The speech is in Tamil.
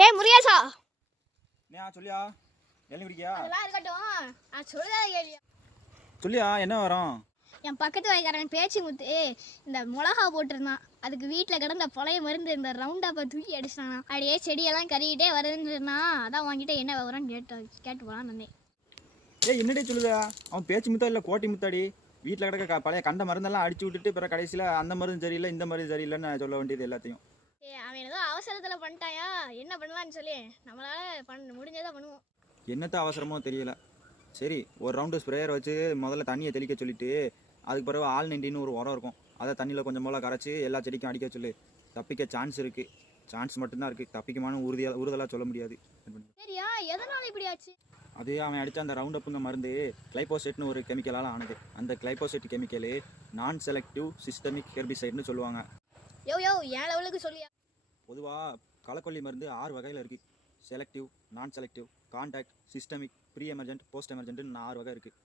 ஏ முருகேசா, என்ன சொல்லியா? எழுதி குடிக்கியா? அதெல்லாம் இருக்கட்டும், நான் சொல்றத கேளியா? சொல்லியா, என்ன வரும்? என் பக்கத்து வயக்காரன் பேச்சு முத்து இந்த மிளகா போட்டிருந்தான். அதுக்கு வீட்டில் கிடந்த பழைய மருந்து இந்த ரவுண்டாப்பை தூக்கி அடிச்சிட்டானா. அப்படியே செடியெல்லாம் கறிக்கிட்டே வருதுன்னா அதான் வாங்கிட்டு என்ன விவரம்னு கேட்டு போகலான்னு வந்தேன். என்னடே சொல்லுதா? அவன் பேச்சு முத்தா இல்லை கோட்டி முத்தாடி? வீட்டில் கிடக்க பழைய கண்ட மருந்தெல்லாம் அடிச்சு விட்டுட்டு பிற கடைசியில் அந்த மருந்து சரியில்லை இந்த மருந்து சரியில்லைன்னு சொல்ல வேண்டியது எல்லாத்தையும். அவன் ஏதோ அவசரத்தில் பண்ணிட்டாயா, என்ன பண்ணலான்னு சொல்லி நம்மளால முடிஞ்சதை பண்ணுவோம். என்னத்த அவசரமோ தெரியல. சரி, ஒரு ரவுண்டு ஸ்ப்ரேயர் வச்சு முதல்ல தண்ணியை தெளிக்க சொல்லிட்டு அதுக்கு பிறகு ஆல் நைன்டின்னு ஒரு உரம் இருக்கும், அதை தண்ணியில் கொஞ்சம் போல கரைச்சி எல்லா செடிக்கும் அடிக்க சொல்லு. தப்பிக்க சான்ஸ் இருக்குது, சான்ஸ் மட்டும்தான் இருக்குது, தப்பிக்குமான உறுதலாக சொல்ல முடியாது. சரியா, எதனால இப்படி ஆச்சு? அது அவன் அடித்த அந்த ரவுண்ட் அப்புங்க மருந்து கிளைபோசேட்னு ஒரு கெமிக்கலால் ஆனது. அந்த கிளைபோசேட் கெமிக்கலு நான் செலக்டிவ் சிஸ்டமிக் ஹெர்பிசைட்னு சொல்லுவாங்க. யோ என் லெவலுக்கு சொல்லியா? பொதுவாக களக்கொல்லி மருந்து 6 வகையில் இருக்குது. Selective, non selective, contact, systemic, pre emergent, post எமர்ஜென்ட்னு 6 வகை இருக்குது.